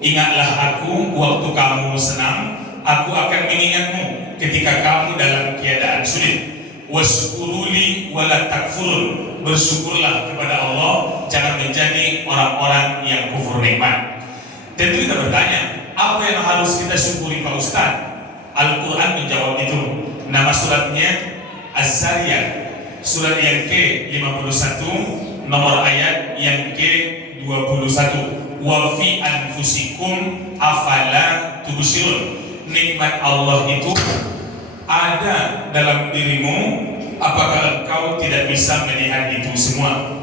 Ingatlah aku waktu kamu senang, aku akan mengingatmu ketika kamu dalam keadaan sulit. Waskuruli wala takfurun, bersyukurlah kepada Allah, jangan menjadi orang-orang yang kufur nikmat. Tentu kita bertanya, apa yang harus kita syukuri Pak Ustaz? Al-Quran menjawab itu. Nama suratnya Az-Zariyat, surat yang ke-51, nomor ayat yang ke-21. Wa fi anfusikum afala tubsirun. Nikmat Allah itu ada dalam dirimu, apakah engkau tidak bisa melihat itu semua?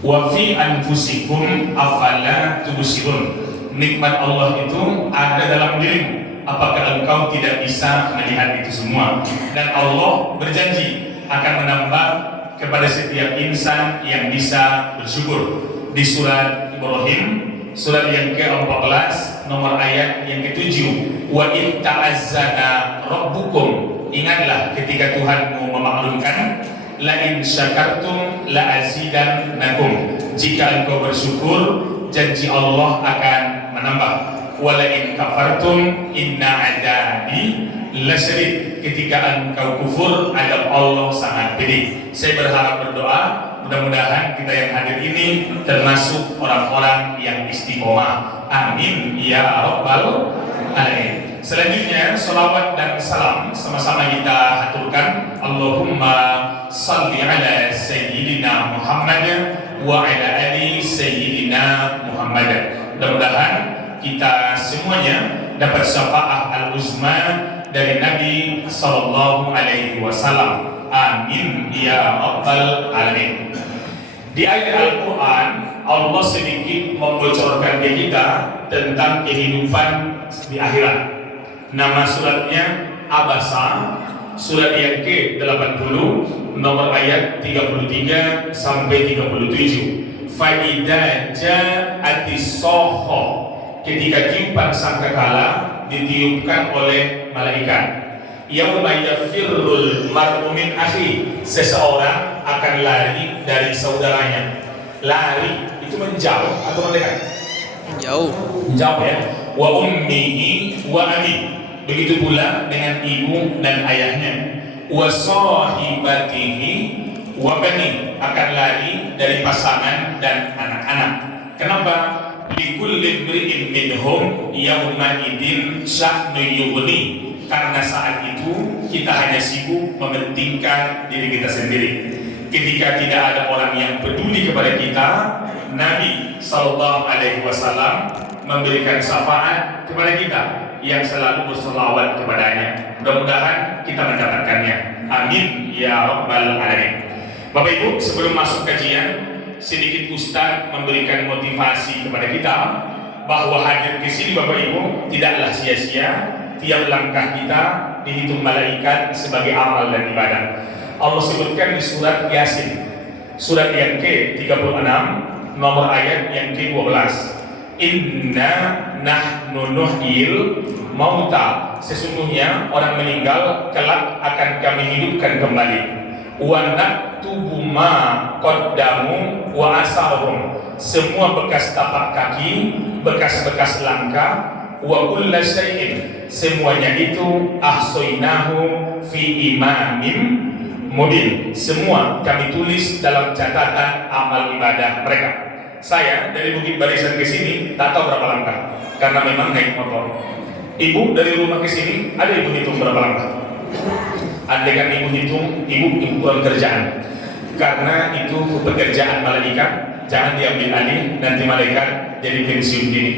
Wa fi anfusikum afala tubsirun. Nikmat Allah itu ada dalam dirimu, apakah engkau tidak bisa melihat itu semua? Dan Allah berjanji akan menambah kepada setiap insan yang bisa bersyukur. Di surat Ibrahim, surat yang ke-14, nomor ayat yang ke-7. Wa in ta'azzana rabbukum, ingatlah ketika Tuhanmu memaklumkan, la in syakartum la azidannakum, jika engkau bersyukur janji Allah akan menambah. Wala in kafartum inna adabi lasyadid, ketika engkau kufur adab Allah sangat pedih. Saya berharap berdoa mudah-mudahan kita yang hadir ini termasuk orang-orang yang istiqomah. Amin ya rabbal alamin. Selanjutnya salawat dan salam sama-sama kita haturkan. Allahumma salli ala sayyidina Muhammad wa ala ali sayyidina Muhammad. Mudah-mudahan kita semuanya dapat syafaat al-uzma dari Nabi sallallahu alaihi wasallam. Amin ya rabbal alamin. Di ayat Al-Quran, Allah sedikit membocorkan ke kita tentang kehidupan di akhirat. Nama suratnya Abasa, surat yang ke-80, nomor ayat 33 sampai 37. Fa idza ja'atis soho, ketika tiupan sangkakala ditiupkan oleh malaikat. Yauma yafirrul mar'u min akhi, seseorang akan lari dari saudaranya. Lari itu menjauh atau mendekat? Jauh. Jauh ya. Wa ummihi wa abi, begitu pula dengan ibu dan ayahnya. Wa sahibatihi wa bani, akan lari dari pasangan dan anak-anak. Kenapa? Likulli imri'in minhum yawma idin sya'nu yughni, karena saat itu kita hanya sibuk mementingkan diri kita sendiri. Ketika tidak ada orang yang peduli kepada kita, Nabi sallallahu alaihi wasallam memberikan syafaat kepada kita yang selalu berselawat kepadanya. Mudah-mudahan kita mendapatkannya. Amin ya rabbal alamin. Bapak Ibu, sebelum masuk kajian, sedikit Ustaz memberikan motivasi kepada kita bahwa hadir ke sini Bapak Ibu tidaklah sia-sia. Tiap langkah kita dihitung malaikat sebagai amal dan ibadah. Allah sebutkan di surat Yasin, surat yang ke-36, nomor ayat yang ke-12. Inna nahnu nuhyil mauta, sesungguhnya orang meninggal kelak akan kami hidupkan kembali. Wa naktubu ma qaddamu wa asarhum, semua bekas tapak kaki, bekas-bekas langkah. Wa kulla syai'in, semuanya itu ahsoinahu fi imamin mubin, semua kami tulis dalam catatan amal ibadah mereka. Saya dari Bukit Barisan ke sini tak tahu berapa langkah karena memang naik motor. Ibu dari rumah ke sini, ada ibu hitung berapa langkah? Andaikan ibu hitung, ibu kurang kerjaan, karena itu pekerjaan malaikat. Jangan diambil alih, nanti malaikat jadi pensiun dini.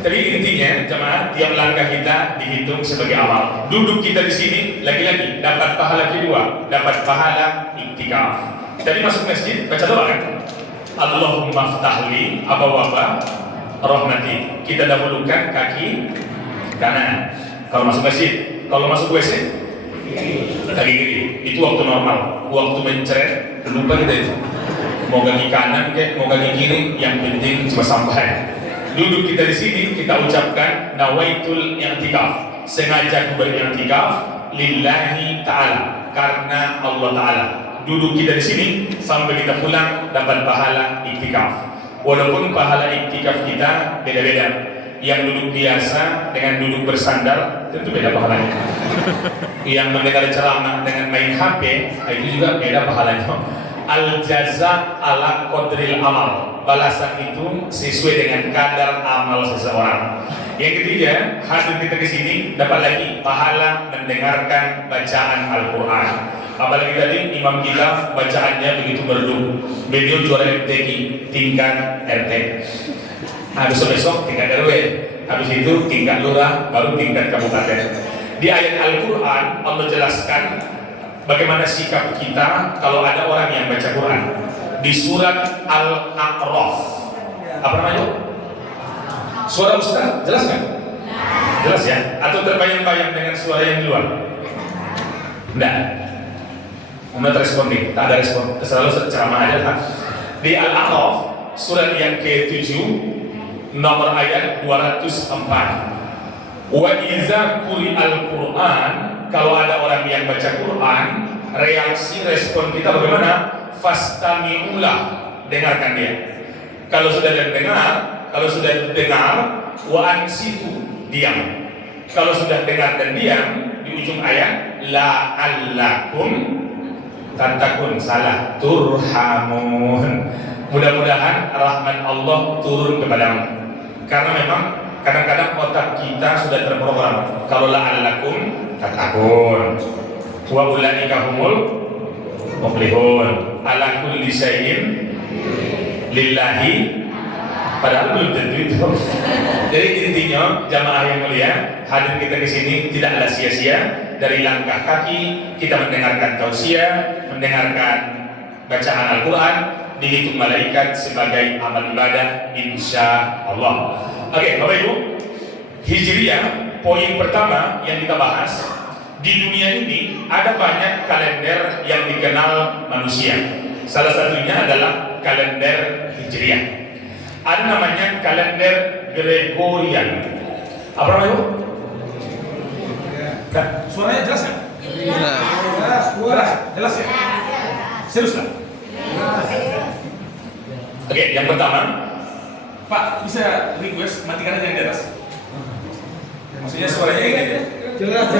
Tapi intinya jemaah, tiap langkah kita dihitung sebagai amal. Duduk kita di sini lagi-lagi dapat pahala kedua, dapat pahala iktikaf. Tadi masuk masjid baca doa kan? Allahumma ftahli abawaba rahmati. Kita dahulukan kaki kanan kalau masuk masjid. Kalau masuk WC kaki kiri. Itu waktu normal. Waktu mencret lupa kita itu. Mau kaki kanan ke, mau kaki kiri, yang penting cuma sampai. Duduk kita di sini, kita ucapkan nawaitul i'tikaf, sengaja aku beriktikaf lillahi ta'ala, karena Allah Ta'ala. Duduk kita di sini sampai kita pulang dapat pahala iktikaf. Walaupun pahala iktikaf kita beda-beda. Yang duduk biasa dengan duduk bersandar tentu beda pahalanya. Yang mendengar ceramah dengan main HP itu juga beda pahalanya. Al jaza ala qadril amal. Balasan itu sesuai dengan kadar amal seseorang. Yang ketiga, hadir kita ke sini dapat lagi pahala mendengarkan bacaan Al-Quran. Apalagi tadi imam kita bacaannya begitu merdu. Beliau juara MTQ tingkat RT. Besok tingkat RW. Habis itu tingkat lurah, baru tingkat kabupaten. Di ayat Al-Quran Allah jelaskan bagaimana sikap kita kalau ada orang yang baca Quran. Di surat Al-A'raf. Apa namanya? Suara Ustaz, jelas nggak? Jelas ya? Atau terbayang-bayang dengan suara yang di luar? Enggak. Umat respon nih, tak ada respon. Selalu ceramah aja kan? Di Al-A'raf, surat yang ke-7, nomor ayat 204. Wa iza quri'al Qur'an, kalau ada orang yang baca Quran, reaksi respon kita bagaimana? Fastami'ulah, dengarkan dia. Kalau sudah dengar, wa ansitu, diam. Kalau sudah dengar dan diam, di ujung ayat la'allakum tattaqun, salah, turhamun. Mudah-mudahan rahmat Allah turun kepadamu. Karena memang kadang-kadang otak kita sudah terprogram. Kalau la'allakum tattaqun, wa ulaika humul muflihun, ala kulli syai'in lillahi, padahal belum tentu itu. Jadi intinya jamaah yang mulia, hadir kita ke sini tidaklah sia-sia. Dari langkah kaki kita mendengarkan tausiah, mendengarkan bacaan Al-Quran, dihitung malaikat sebagai amal ibadah insya Allah. Oke, Bapak Ibu, Hijriyah poin pertama yang kita bahas. Di dunia ini ada banyak kalender yang dikenal manusia. Salah satunya adalah kalender Hijriyah. Ada namanya kalender Gregorian. Apa namanya? Suaranya jelas ya? Jelas ya? Serius lah? Oke, yang pertama, Pak, bisa request matikan aja yang di atas. Maksudnya suaranya kayak gitu. Jelas.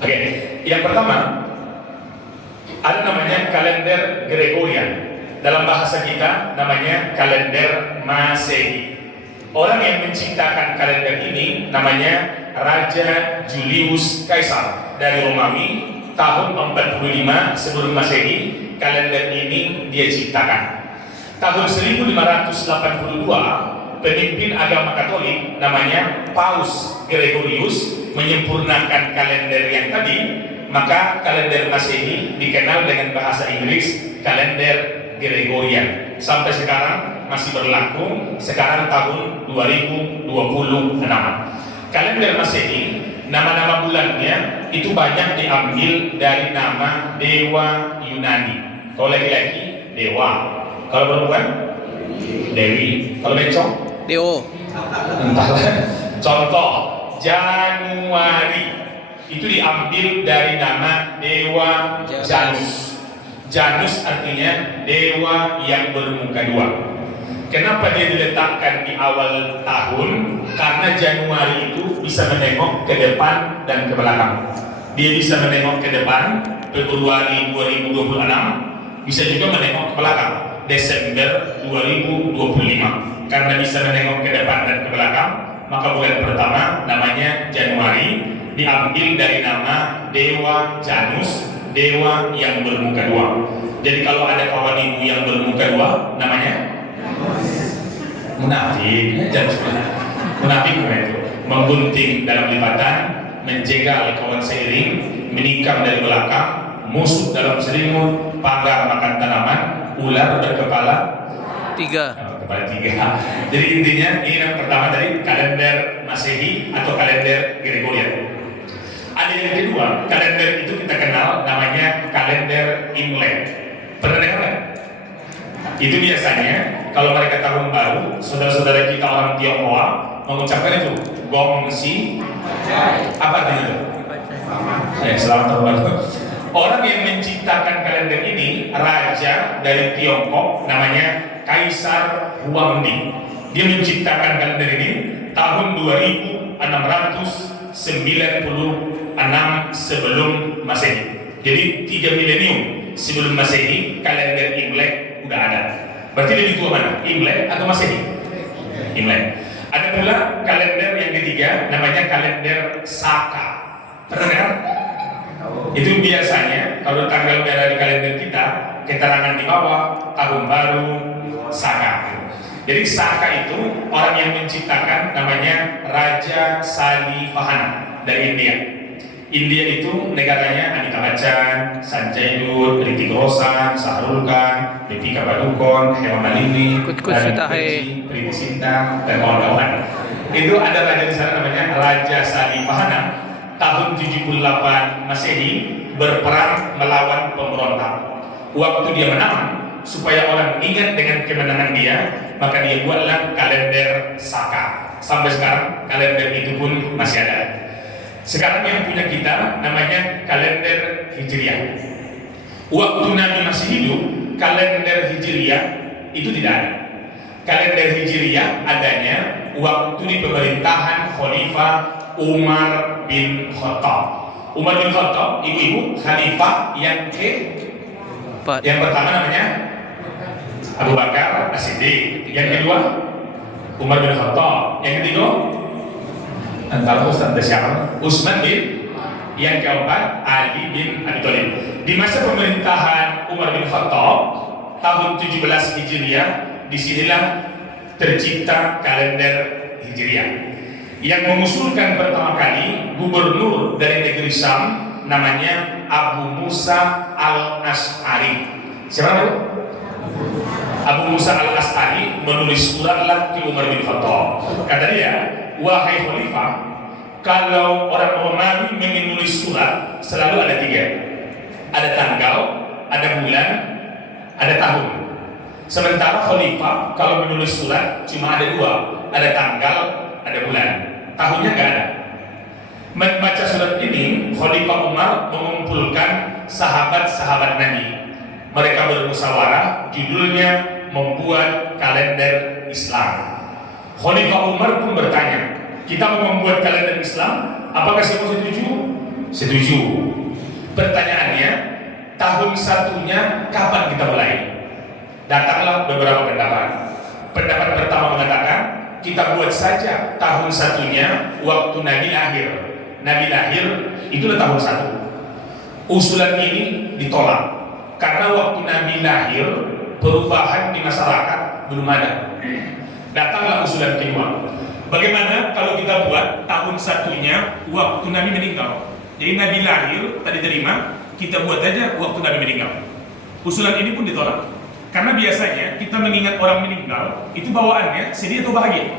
Oke. Yang pertama ada namanya kalender Gregorian. Dalam bahasa kita namanya kalender Masehi. Orang yang menciptakan kalender ini namanya Raja Julius Caesar dari Romawi. Tahun 45 sebelum Masehi kalender ini dia ciptakan. Tahun 1582 pemimpin agama Katolik namanya Paus Gregorius menyempurnakan kalender yang tadi, maka kalender Masehi dikenal dengan bahasa Inggris kalender Gregorian. Sampai sekarang masih berlaku, sekarang tahun 2026. Kalender Masehi, nama-nama bulannya itu banyak diambil dari nama dewa Yunani. Kalau laki-laki dewa, kalau perempuan Dewi, kalau bencong Deo. entahlah. Contoh Januari itu diambil dari nama dewa Janus. Janus artinya dewa yang bermuka dua. Kenapa dia diletakkan di awal tahun? Karena Januari itu bisa menengok ke depan dan ke belakang. Dia bisa menengok ke depan, Februari 2026, bisa juga menengok ke belakang, Desember 2025. Karena bisa menengok ke depan dan ke belakang, maka bulan pertama namanya Januari, diambil dari nama dewa Janus, dewa yang bermuka dua. Jadi kalau ada kawan ibu yang bermuka dua, namanya munafik. Janus munafik itu menggunting dalam lipatan, menjegal kawan seiring, menikam dari belakang, musuh dalam selimut, pagar makan tanaman, ular berkepala kepala tiga. Jadi intinya ini yang pertama tadi kalender Masehi atau kalender Gregorian. Ada yang kedua, kalender itu kita kenal namanya kalender Imlek. Pernah dengar nggak? Itu biasanya kalau mereka tahun baru, saudara-saudara kita orang Tionghoa mengucapkan itu gongsi. Apa artinya itu? Selamat tahun baru. Orang yang menciptakan kalender ini raja dari Tiongkok, namanya Kaisar Huangdi. Dia menciptakan kalender ini tahun 2696 sebelum Masehi. Jadi 3 milenium sebelum Masehi kalender Imlek udah ada. Berarti lebih tua mana? Imlek atau Masehi? Imlek. Ada pula kalender yang ketiga, namanya kalender Saka. Pernah dengar? Itu biasanya kalau tanggal merah di kalender kita, keterangan di bawah tahun baru Saka. Jadi Saka itu orang yang menciptakan namanya Raja Salivahana dari India. India itu negaranya Amitabh Bachchan, Sanjay Dutt, Hrithik Roshan, Shahrukh Khan, Deepika Padukone, Hema Malini, Preity Zinta, dan kawan-kawan. Itu ada raja di sana namanya Raja Salivahana. Tahun 78 Masehi berperang melawan pemberontak. Waktu dia menang, supaya orang ingat dengan kemenangan dia, maka dia buatlah kalender Saka. Sampai sekarang kalender itu pun masih ada. Sekarang yang punya kita namanya kalender Hijriah. Waktu Nabi masih hidup, kalender Hijriah itu tidak ada. Kalender Hijriah adanya waktu di pemerintahan Khalifah Umar bin Khattab. Umar bin Khattab, ibu-ibu, khalifah yang pertama namanya Abu Bakar As-Siddiq, yang kedua Umar bin Khattab, yang ketiga antara Ustaz Syar Utsman bin, yang keempat Ali bin Abi Thalib. Di masa pemerintahan Umar bin Khattab tahun 17 Hijriah, disinilah tercipta kalender Hijriah. Yang mengusulkan pertama kali gubernur dari negeri Syam namanya Abu Musa al-Ash'ari. Siapa itu? Abu Musa al-Ash'ari menulis suratlah ke Umar bin Khattab. Kata dia, wahai khalifah, kalau orang Romawi menulis surat selalu ada 3. Ada tanggal, ada bulan, ada tahun. Sementara khalifah kalau menulis surat cuma ada 2, ada tanggal, ada bulan, tahunnya nggak ada. Membaca surat ini, Khalifah Umar mengumpulkan sahabat-sahabat Nabi. Mereka bermusyawarah, judulnya membuat kalender Islam. Khalifah Umar pun bertanya, kita mau membuat kalender Islam, apakah semua setuju? Setuju. Pertanyaannya, tahun satunya kapan kita mulai? Datanglah beberapa pendapat. Pendapat pertama mengatakan, kita buat saja tahun satunya waktu Nabi lahir. Nabi lahir itulah tahun 1. Usulan ini ditolak karena waktu Nabi lahir perubahan di masyarakat belum ada. Datanglah usulan kedua. Bagaimana kalau kita buat tahun satunya waktu Nabi meninggal? Jadi Nabi lahir tadi terima, kita buat aja waktu Nabi meninggal. Usulan ini pun ditolak. Karena biasanya kita mengingat orang meninggal itu bawaannya sedih atau bahagia?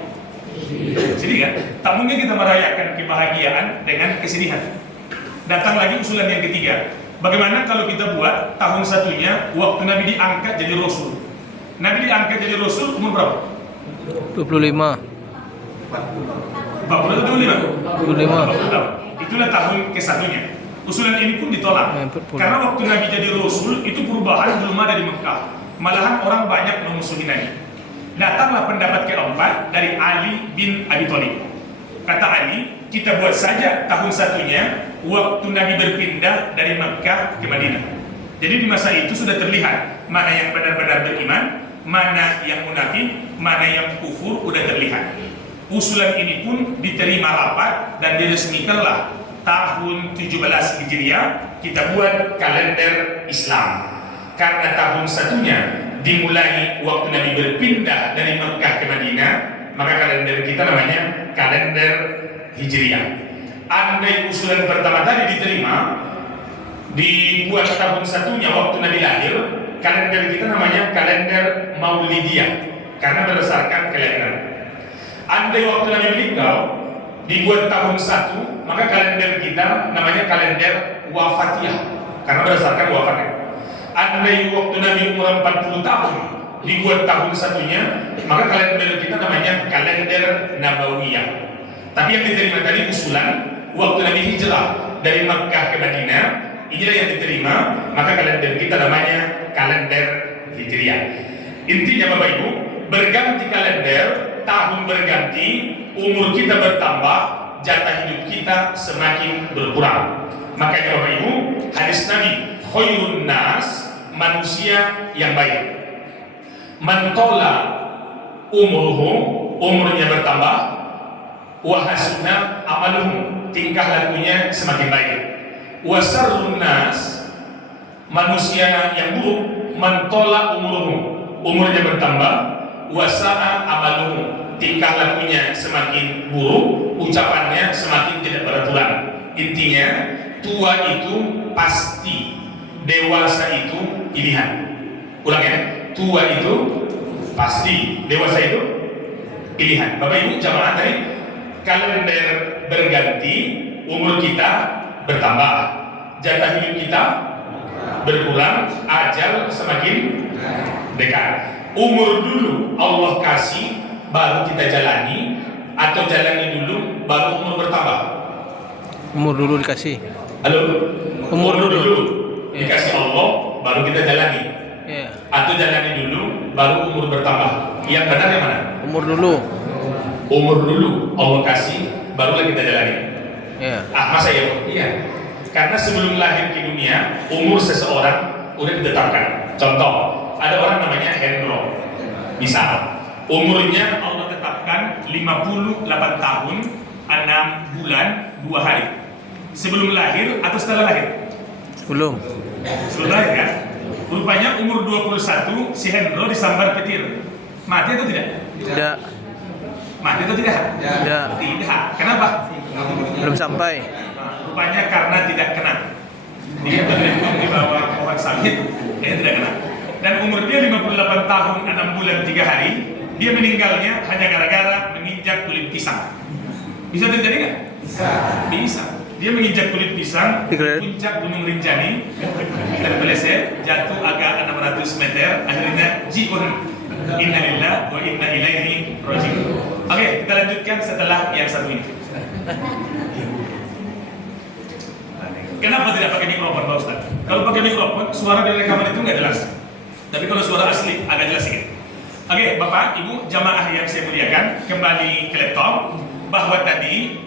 Sedih kan? Tak mungkin kita merayakan kebahagiaan dengan kesedihan. Datang lagi usulan yang ketiga. Bagaimana kalau kita buat tahun satunya waktu Nabi diangkat jadi Rasul? Nabi diangkat jadi Rasul umur berapa? 25. 40 atau 25? 25. Itulah tahun ke-1-nya. Usulan ini pun ditolak. Karena waktu Nabi jadi Rasul itu perubahan belum ada di Mekah. Malahan orang banyak memusuhi Nabi. Datanglah pendapat keempat dari Ali bin Abi Thalib. Kata Ali, kita buat saja tahun satunya waktu Nabi berpindah dari Mekah ke Madinah. Jadi di masa itu sudah terlihat mana yang benar-benar beriman, mana yang munafik, mana yang kufur, udah terlihat. Usulan ini pun diterima rapat dan diresmikanlah tahun 17 Hijriah kita buat kalender Islam. Karena tahun satunya dimulai waktu Nabi berpindah dari Mekah ke Madinah, maka kalender kita namanya kalender Hijriah. Andai usulan pertama tadi diterima, dibuat tahun satunya waktu Nabi lahir, kalender kita namanya kalender Maulidiyah, karena berdasarkan kelahiran. Andai waktu Nabi meninggal, dibuat tahun 1, maka kalender kita namanya kalender Wafatiyah, karena berdasarkan wafatnya. Andai waktu Nabi umur 40 tahun, dibuat tahun satunya, maka kalender kita namanya kalender Nabawiyah. Tapi yang diterima tadi usulan waktu Nabi hijrah dari Makkah ke Madinah, inilah yang diterima, maka kalender kita namanya kalender Hijriah. Intinya Bapak Ibu, berganti kalender, tahun berganti, umur kita bertambah, jatah hidup kita semakin berkurang. Makanya Bapak Ibu, hadis Nabi, khairun nas, manusia yang baik. Mantola umurhu, umurnya bertambah, wahasuna amaluhu, tingkah lakunya semakin baik. Wasarrun nas, manusia yang buruk, mantola umurhu, umurnya bertambah, wasa'a amaluhu, tingkah lakunya semakin buruk, ucapannya semakin tidak beraturan. Intinya, tua itu pasti, dewasa itu pilihan. Ulang ya, tua itu pasti, dewasa itu pilihan. Bapak Ibu jamaah tadi, kalender berganti, umur kita bertambah, jatah hidup kita berkurang, ajal semakin dekat. Umur dulu Allah kasih, baru kita jalani, atau jalani dulu baru umur bertambah? Umur dulu dikasih. Halo? Umur dulu. Dikasih Allah, baru kita jalani. Ya. Atau jalani dulu, baru umur bertambah. Yang benar yang mana? Umur dulu. Umur dulu Allah kasih, barulah kita jalani. Ya. Masa ya Pak? Iya. Karena sebelum lahir ke dunia, umur seseorang udah ditetapkan. Contoh, ada orang namanya Hendro. Misal, umurnya Allah tetapkan 58 tahun, 6 bulan, 2 hari. Sebelum lahir atau setelah lahir? Belum. Sebelum lahir kan? Rupanya umur 21 si Hendro disambar petir. Mati atau tidak? Tidak. Mati atau tidak? Tidak. Tidak. Kenapa? Belum sampai. Rupanya karena tidak kena. Dia berlindung di bawah pohon sawit, dia tidak kena. Dan umur dia 58 tahun, 6 bulan, 3 hari. Dia meninggalnya hanya gara-gara menginjak kulit pisang. Bisa terjadi nggak? Bisa. Dia menginjak kulit pisang, puncak Gunung Rinjani, terpeleset, jatuh agak 600 meter, akhirnya jiun. Innalillah wa inna ilaihi raji'un. Oke, kita lanjutkan setelah yang satu ini. Kenapa tidak pakai mikrofon, Pak Ustaz? Kalau pakai mikrofon, suara dari rekaman itu nggak jelas. Tapi kalau suara asli, agak jelas sedikit. Oke, Bapak, Ibu, jamaah yang saya muliakan, kembali ke laptop, bahwa tadi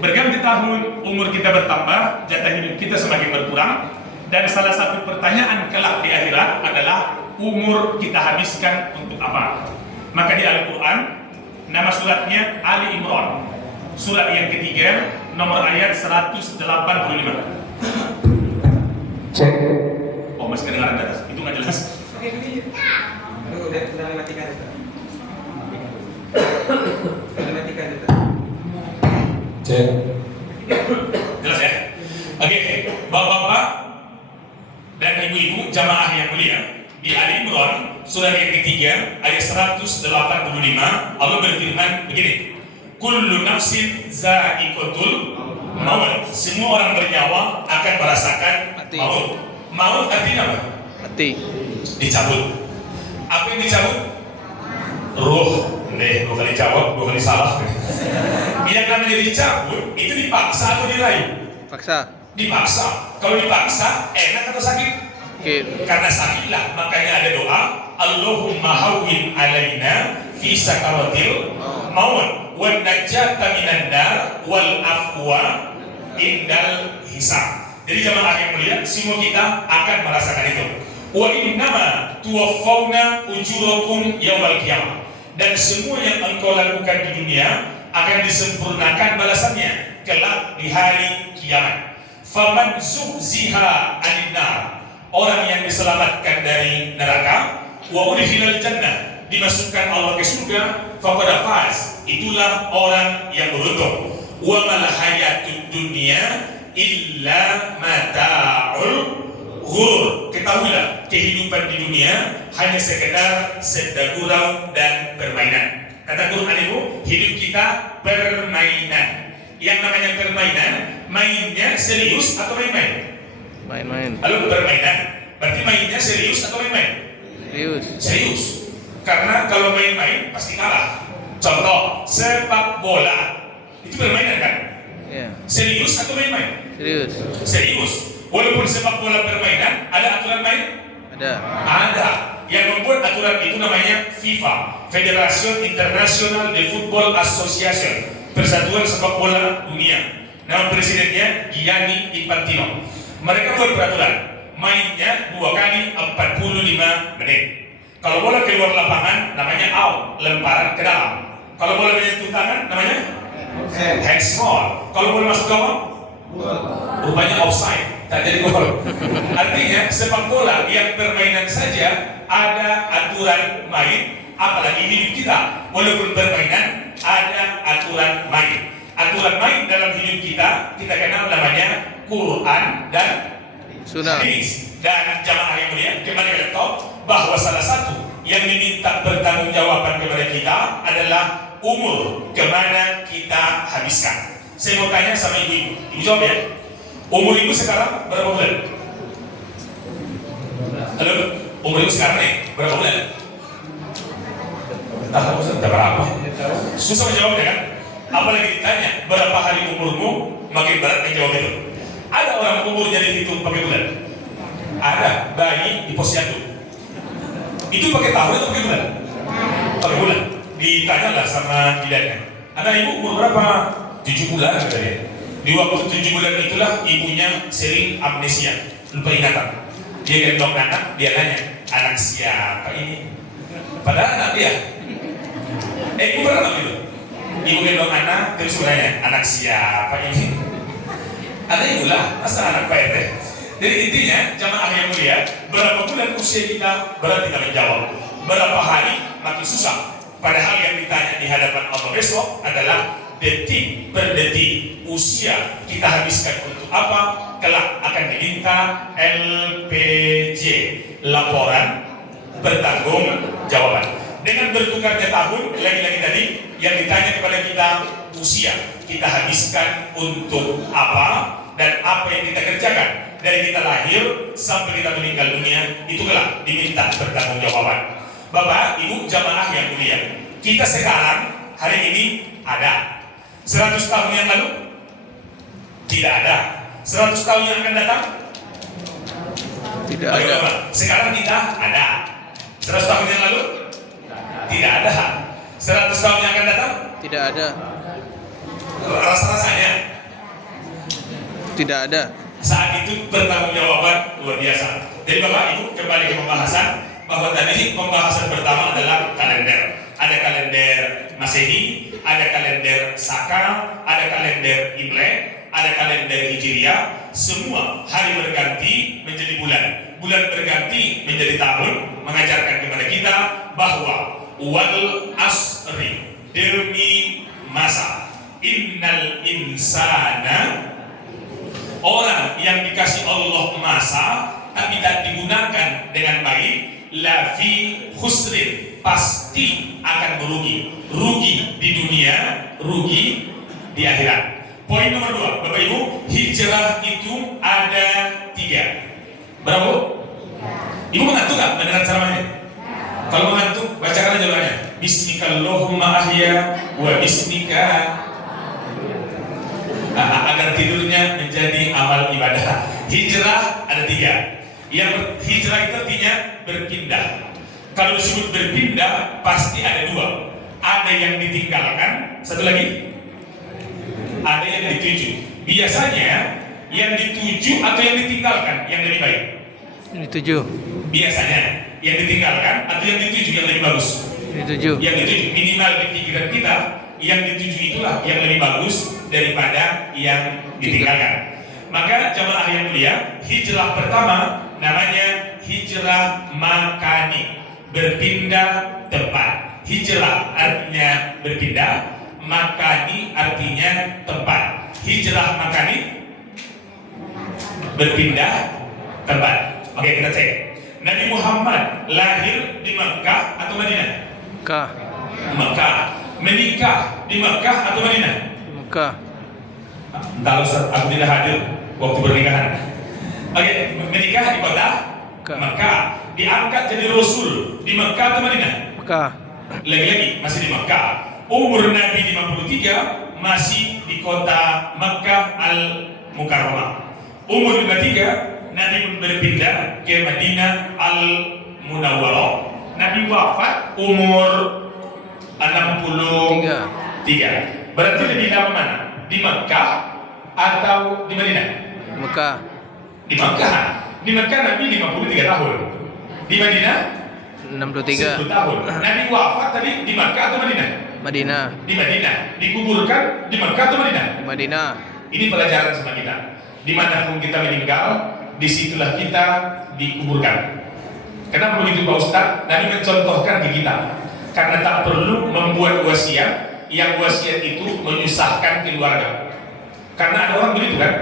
berganti tahun, umur kita bertambah, jatah hidup kita semakin berkurang, dan salah satu pertanyaan kelak di akhirat adalah umur kita habiskan untuk apa? Maka di Al-Quran, nama suratnya Ali Imran, surat yang ketiga, nomor ayat 185. Cek. Oh, masih kedengaran di atas, itu nggak jelas. Oke, ini. Aduh, udah sudah matikan itu. Sudah matikan itu. Cek. Jelas ya? Oke, bapak-bapak dan ibu-ibu jamaah yang mulia, di Ali Imran surah yang ketiga ayat 185 Allah berfirman begini, kullu nafsin za'iqatul maut, semua orang bernyawa akan merasakan Mati. maut. Maut artinya apa? Mati. Dicabut. Apa yang dicabut? Ruh. Dua kali jawab, 2 kali salah. Yang namanya dicabut itu dipaksa atau dirayu? Paksa. Dipaksa. Kalau dipaksa enak atau sakit? Oke. Karena sakitlah, makanya ada doa, Allahumma hawwin alaina fi sakaratil maut wan najata minan nar wal afwa indal hisab. Jadi jemaah yang mulia, semua kita akan merasakan itu. Wa innama tuwaffawna ujurakum yaumal qiyamah. Dan semua yang engkau lakukan di dunia akan disempurnakan balasannya kelak di hari kiamat. Faman zuhziha 'anil nar, orang yang diselamatkan dari neraka, wa udkhilal jannah, dimasukkan Allah ke surga, faqad faz, itulah orang yang beruntung. Wa mal hayatud dunya illa mata'ul ghurur. Ketahuilah, kehidupan di dunia hanya sekedar senda gurau dan permainan. Kata Quran itu, hidup kita permainan. Yang namanya permainan, mainnya serius atau main-main? Main-main. Lalu permainan, berarti mainnya serius atau main-main? Serius. Serius. Karena kalau main-main pasti kalah. Contoh, sepak bola itu permainan kan? Ya. Serius atau main-main? Serius. Serius. Walaupun sepak bola permainan, ada aturan main? Ada. Ada. Yang membuat aturan itu namanya FIFA, Federation International de Football Association, Persatuan Sepak Bola Dunia. Nama presidennya Gianni Infantino. Mereka buat peraturan, mainnya 2 kali 45 menit. Kalau bola keluar lapangan namanya out, lemparan ke dalam. Kalau bola menyentuh tangan namanya handsball. Kalau bola masuk gawang, rupanya offside, tak jadi gol. Artinya sepak bola yang permainan saja ada aturan main, apalagi hidup kita. Walaupun permainan ada aturan main. Aturan main dalam hidup kita kenal namanya Quran dan Sunnah. hadis. Dan jamaah yang mulia, kembali ke laptop, bahwa salah satu yang diminta pertanggungjawaban kepada kita adalah umur kemana kita habiskan. Saya mau tanya sama ibu, ibu jawab ya. Umur ibu sekarang berapa bulan? Halo, umur ibu sekarang nih berapa bulan? Tahu berapa? Susah menjawabnya kan? Apalagi ditanya berapa hari umurmu, makin berat menjawab itu. Ada orang umurnya dihitung pakai bulan? Ada, bayi di posyandu. Itu pakai tahun atau pakai bulan? Pakai bulan. Ditanya lah sama bidannya. Ada ibu umur berapa? 7 bulan katanya. Di waktu 7 bulan itulah ibunya sering amnesia, lupa ingatan. Dia gendong anak, dia nanya, anak siapa ini? Padahal anak dia. Ibu pernah gitu? Ibu gendong anak, terus bertanya, anak siapa ini? Ada ibulah, masa anak Pak RT? Jadi intinya, jamaah yang mulia, berapa bulan usia kita, berat kita menjawab. Berapa hari, makin susah. Padahal yang ditanya di hadapan Allah besok adalah detik per detik usia kita habiskan untuk apa? Kelak akan diminta LPJ, laporan bertanggung jawaban. Dengan bertukarnya tahun, lagi-lagi tadi yang ditanya kepada kita usia kita habiskan untuk apa dan apa yang kita kerjakan dari kita lahir sampai kita meninggal dunia, itu kelak diminta bertanggung jawaban. Bapak, Ibu, jamaah yang mulia, kita sekarang hari ini ada. 100 tahun yang lalu tidak ada. 100 tahun yang akan datang Tidak ada. Sekarang kita ada. 100 tahun yang lalu tidak ada. 100 tahun yang akan datang Tidak ada. rasa-rasanya Tidak ada. saat itu bertanggung jawaban luar biasa. Jadi Bapak Ibu kembali ke pembahasan, bahwa tadi pembahasan pertama adalah kalender. Ada kalender Masehi, ada kalender Saka, ada kalender Imlek, ada kalender Hijriah. Semua hari berganti menjadi bulan, bulan berganti menjadi tahun, mengajarkan kepada kita bahwa wal asri, demi masa, innal insana, orang yang dikasih Allah masa tapi tak digunakan dengan baik, lafi khusrin, pasti akan merugi. Rugi di dunia, rugi di akhirat. Poin nomor 2, Bapak Ibu, hijrah itu ada 3. Berapa? Ibu mengantuk gak mendengar ceramahnya? Kalau mengantuk, bacakan aja doanya. Bismikallahumma ahya wa bismika, agar tidurnya menjadi amal ibadah. Hijrah ada 3. Yang hijrah itu artinya berpindah. Kalau disebut berpindah pasti ada 2. Ada yang ditinggalkan, satu lagi ada yang dituju. Biasanya yang dituju atau yang ditinggalkan yang lebih baik? Dituju. Biasanya yang ditinggalkan atau yang dituju yang lebih bagus? Dituju. Yang dituju. Minimal di pikiran kita yang dituju itulah yang lebih bagus daripada yang ditinggalkan. Maka jamaah yang mulia, hijrah pertama namanya hijrah makani, berpindah tempat. Hijrah artinya berpindah, makani artinya tempat. Hijrah makani, berpindah tempat. Oke, kita cek. Nabi Muhammad lahir di Makkah atau Madinah? Mekah. Makkah. Menikah di Makkah atau Madinah? Mekah. Entah Ustaz, aku tidak hadir waktu pernikahan. Oke, menikah di kota Mekah. Makkah. Diangkat jadi Rasul di Makkah atau Madinah? Mekah. Lagi-lagi masih di Mekah. Umur Nabi 53 masih di kota Mekah Al-Mukarramah. Umur 53 Nabi pun berpindah ke Madinah Al-Munawwarah. Nabi wafat umur 63. Berarti lebih lama mana? Di Mekah atau di Madinah? Mekah. Di Mekah. Di Mekah Nabi 53 tahun. Di Madinah 63. 10 tahun. Nabi wafat tadi di Mekah atau Madinah? Madinah. Di Madinah. Dikuburkan di Mekah atau Madinah? Di Madinah. Ini pelajaran sama kita. Dimanapun kita meninggal, disitulah kita dikuburkan. Kenapa begitu Pak Ustadz? Nabi mencontohkan ke kita. Karena tak perlu membuat wasiat, yang wasiat itu menyusahkan keluarga. Karena ada orang begitu kan,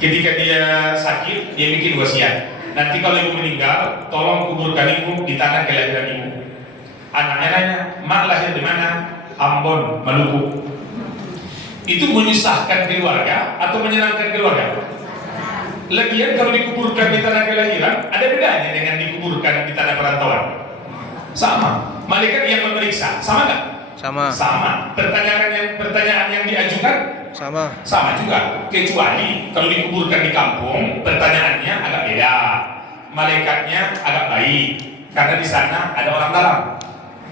ketika dia sakit, dia bikin wasiat. Nanti kalau ibu meninggal, tolong kuburkan ibu di tanah kelahiran ibu. Anaknya nanya, mak lahir di mana? Ambon, Maluku. Itu menyusahkan keluarga atau menyenangkan keluarga? Lagian kalau dikuburkan di tanah kelahiran, ada bedanya dengan dikuburkan di tanah perantauan? Sama. Malaikat yang memeriksa, sama nggak? Sama. Sama. Pertanyaan yang diajukan Sama. sama juga. Kecuali kalau dikuburkan di kampung, pertanyaannya agak beda. Malaikatnya agak baik, karena di sana ada orang dalam.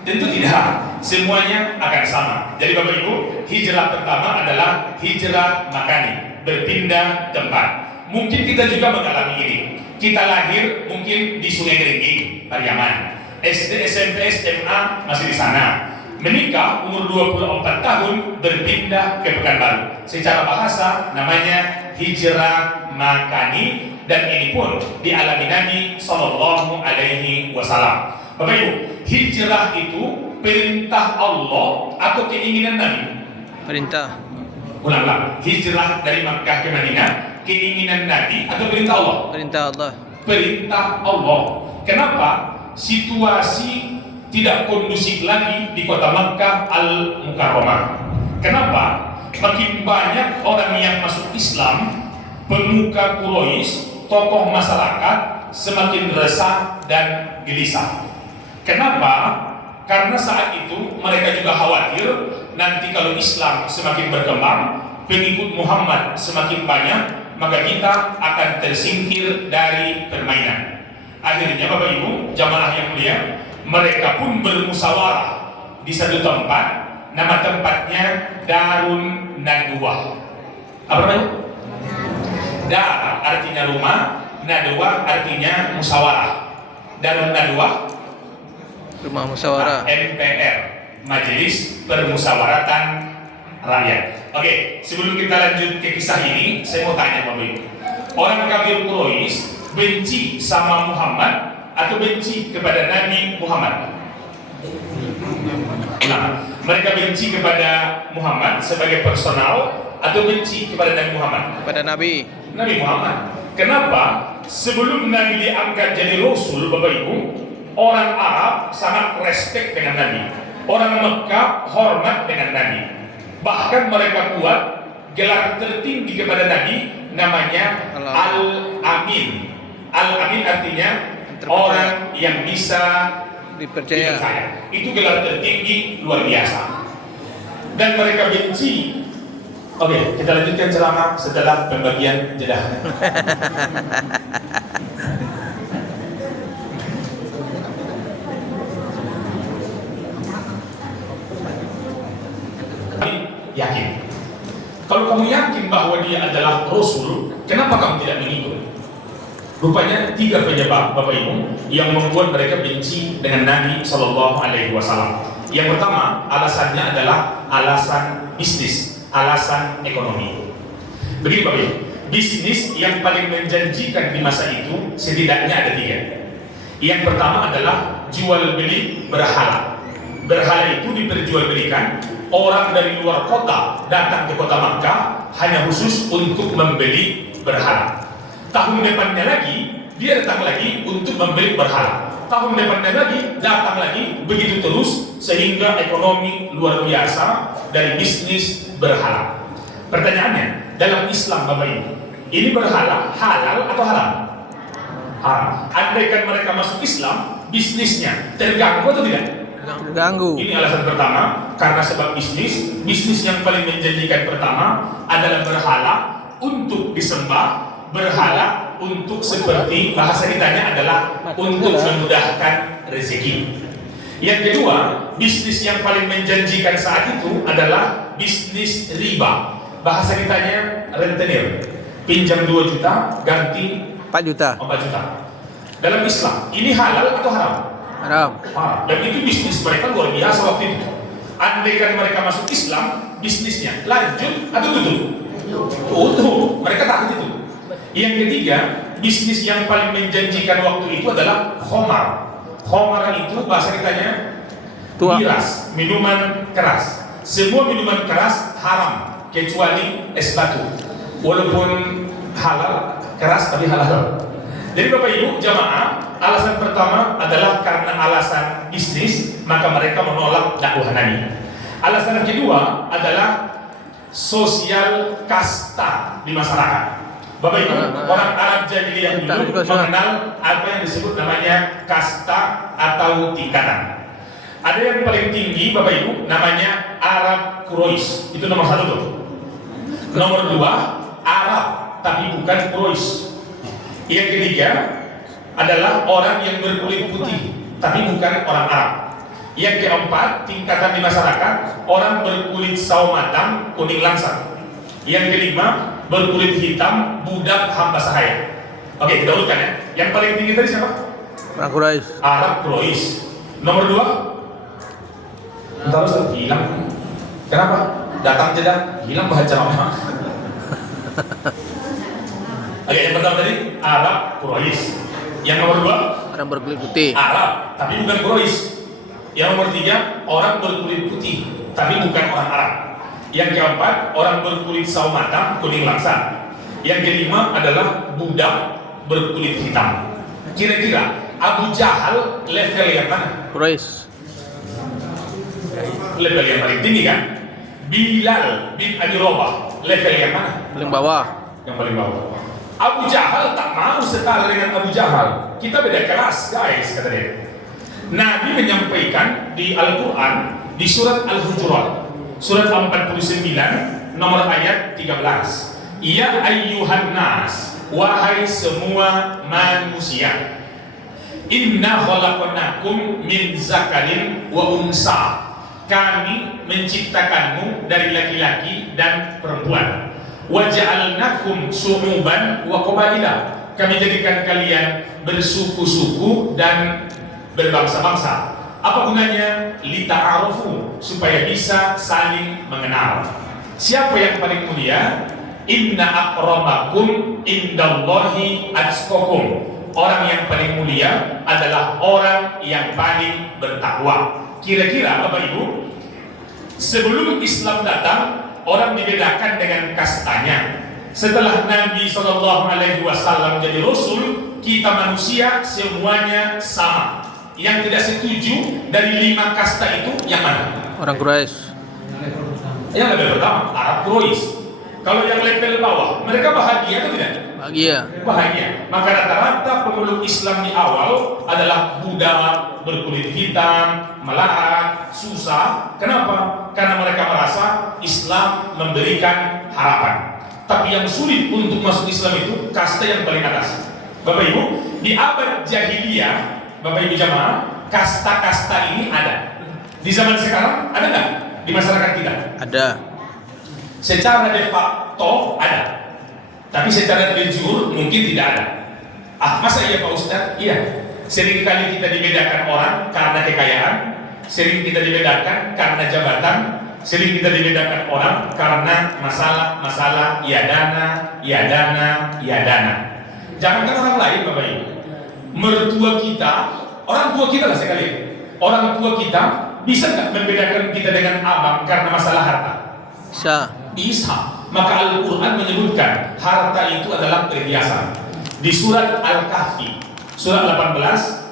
Tentu tidak, semuanya akan sama. Jadi Bapak Ibu, hijrah pertama adalah hijrah makani, berpindah tempat. Mungkin kita juga mengalami ini. Kita lahir mungkin di Sungai Geringging, Pariaman. SD, SMP, SMA masih di sana. Menikah umur 24 tahun, berpindah ke Pekanbaru. Secara bahasa namanya hijrah makani, dan ini pun dialami Nabi Sallallahu Alaihi Wasallam. Bapak Ibu, hijrah itu perintah Allah atau keinginan Nabi? Perintah. Ulang-ulang, hijrah dari Makkah ke Madinah, keinginan Nabi atau perintah Allah? Perintah Allah. Perintah Allah. Kenapa? Situasi tidak kondusif lagi di kota Makkah Al-Mukarramah. Kenapa? Makin banyak orang yang masuk Islam, pemuka Quraisy, tokoh masyarakat semakin resah dan gelisah. Kenapa? Karena saat itu mereka juga khawatir nanti kalau Islam semakin berkembang, pengikut Muhammad semakin banyak, maka kita akan tersingkir dari permainan. Akhirnya Bapak Ibu, jamaah yang mulia, mereka pun bermusyawarah di satu tempat, nama tempatnya Darun Nadwa. Apa namanya? Dar artinya rumah, Nadwa artinya musyawarah. Darun Nadwa, Rumah musyawarah. MPR, Majelis Permusyawaratan Rakyat. Oke, sebelum kita lanjut ke kisah ini, saya mau tanya Bapak Ibu. Orang kafir Quraisy benci sama Muhammad atau benci kepada Nabi Muhammad? Nah, mereka benci kepada Muhammad sebagai personal atau benci kepada Nabi Muhammad? Kepada Nabi. Nabi Muhammad. Kenapa? Sebelum Nabi diangkat jadi Rasul, Bapak Ibu, orang Arab sangat respect dengan Nabi. Orang Mekah hormat dengan Nabi. Bahkan mereka buat gelar tertinggi kepada Nabi, namanya Al-Amin. Al-Amin artinya orang yang bisa Dipercaya. Itu gelar tertinggi luar biasa. Dan mereka benci. Oke, kita lanjutkan ceramah setelah pembagian jeda. Yakin. Kalau kamu yakin bahwa dia adalah Rasul, kenapa kamu tidak mengikut? Rupanya 3 penyebab Bapak Ibu yang membuat mereka benci dengan Nabi Shallallahu Alaihi Wasallam. Yang pertama, alasannya adalah alasan bisnis, alasan ekonomi. Begini Bapak Ibu, bisnis yang paling menjanjikan di masa itu setidaknya ada 3. Yang pertama adalah jual beli berhala. Berhala itu diperjualbelikan. Orang dari luar kota datang ke kota Makkah hanya khusus untuk membeli berhala. Tahun depannya lagi, dia datang lagi untuk membeli berhala. Tahun depannya lagi, datang lagi, begitu terus, sehingga ekonomi luar biasa dari bisnis berhala. Pertanyaannya, dalam Islam Bapak Ibu, ini berhala halal atau haram? Haram. Andaikan mereka masuk Islam, bisnisnya terganggu atau tidak? Ganggu. Ini alasan pertama, karena sebab bisnis yang paling menjanjikan pertama adalah berhala untuk disembah, berhala untuk seperti bahasa kitanya adalah untuk memudahkan rezeki. Yang kedua, bisnis yang paling menjanjikan saat itu adalah bisnis riba. Bahasa kitanya rentenir. Pinjam 2 juta, ganti 4 juta. 4 juta. Dalam Islam, ini halal atau haram? Haram. Haram. Dan itu bisnis mereka luar biasa waktu itu. Andaikan mereka masuk Islam, bisnisnya lanjut atau tutup? Tutup. Mereka takut itu. Yang ketiga, bisnis yang paling menjanjikan waktu itu adalah khomar. Khomar itu bahasa kitanya Tua. miras, minuman keras. Semua minuman keras haram kecuali es batu. Walaupun halal, keras tapi halal. Jadi Bapak Ibu jamaah, alasan pertama adalah karena alasan bisnis, maka mereka menolak dakwah Nabi. Alasan kedua adalah sosial kasta di masyarakat. Bapak Ibu, orang Arab jahiliyah dulu mengenal apa yang disebut namanya kasta atau tingkatan. Ada yang paling tinggi Bapak Ibu namanya Arab Quraisy, itu nomor 1 tuh. Nomor 2 Arab tapi bukan Quraisy. Yang ketiga adalah orang yang berkulit putih tapi bukan orang Arab. Yang keempat tingkatan di masyarakat orang berkulit sawo matang kuning langsat. Yang kelima berkulit hitam budak hamba sahaya. Oke, kita urutkan ya. Yang paling tinggi tadi siapa? Orang Quraisy. Arab Quraisy. Nomor 2 terus hilang. Kenapa? Datang jeda hilang bahan ceramah. Oke, yang pertama tadi Arab Quraisy. Yang nomor 2 Orang berkulit putih. Arab tapi bukan Quraisy. Yang nomor 3 orang berkulit putih tapi bukan orang Arab. Yang keempat orang berkulit sawo matang kuning langsat. Yang kelima adalah budak berkulit hitam. Kira-kira Abu Jahal level yang mana? Quraisy. Level yang paling tinggi kan? Bilal bin Abi Rabah level yang mana? Paling bawah. Yang paling bawah. Abu Jahal tak mau setara dengan Abu Jahal. Kita beda kelas guys, kata dia. Nabi menyampaikan di Al-Quran di surat Al-Hujurat surat 49 nomor ayat 13. Ya ayyuhan nas, wahai semua manusia, inna khalaqnakum min zakarin wa unsa. Kami menciptakanmu dari laki-laki dan perempuan. Wa ja'alnakum syu'uban wa qabaila. Kami jadikan kalian bersuku-suku dan berbangsa-bangsa. Apa gunanya? Lita'arufu, supaya bisa saling mengenal. Siapa yang paling mulia? Inna akramakum indallahi atqakum. Orang yang paling mulia adalah orang yang paling bertakwa. Kira-kira Bapak Ibu, sebelum Islam datang, orang dibedakan dengan kastanya. Setelah Nabi SAW jadi Rasul, kita manusia semuanya sama. Yang tidak setuju dari 5 kasta itu yang mana? Orang Quraisy. Yang level pertama Arab Quraisy. Kalau yang level bawah, mereka bahagia atau tidak? Bahagia. Bahagia. Maka rata-rata pemeluk Islam di awal adalah budak berkulit hitam, melarat, susah. Kenapa? Karena mereka merasa Islam memberikan harapan. Tapi yang sulit untuk masuk Islam itu kasta yang paling atas. Bapak Ibu, di abad jahiliyah, Bapak Ibu jamaah, kasta-kasta ini ada. Di zaman sekarang ada nggak di masyarakat kita? Ada. Secara de facto ada, tapi secara de jure mungkin tidak ada. Masa iya Pak Ustaz? Iya. Seringkali kita dibedakan orang karena kekayaan, sering kita dibedakan karena jabatan, sering kita dibedakan orang karena masalah ya dana. Jangankan orang lain Bapak Ibu, mertua kita, orang tua kita lah sekali. Orang tua kita bisa nggak membedakan kita dengan abang karena masalah harta? Bisa. Maka Al-Quran menyebutkan harta itu adalah perhiasan. Di surat Al-Kahfi surat 18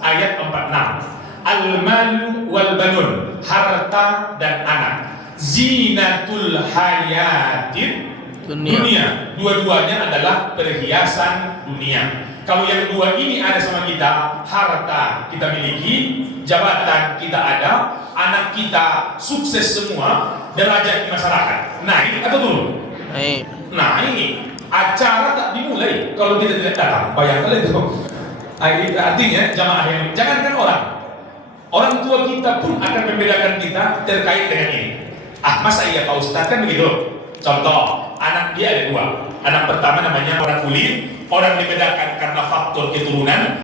ayat 46, al-malu wal banun, harta dan anak, zinatul hayatid dunia. Dua-duanya adalah perhiasan dunia. Kalau yang dua ini ada sama kita, harta kita miliki, jabatan kita ada, anak kita sukses semua, derajat di masyarakat, naik atau turun? Naik. Naik. Acara tak dimulai kalau kita tidak datang. Bayangkan itu. Artinya jamaah yang jangankan orang tua kita pun akan membedakan kita terkait dengan ini. Masa iya Pak Ustadz kan begitu? Contoh, anak dia ada dua. Anak pertama namanya orang kulit, orang dibedakan karena faktor keturunan.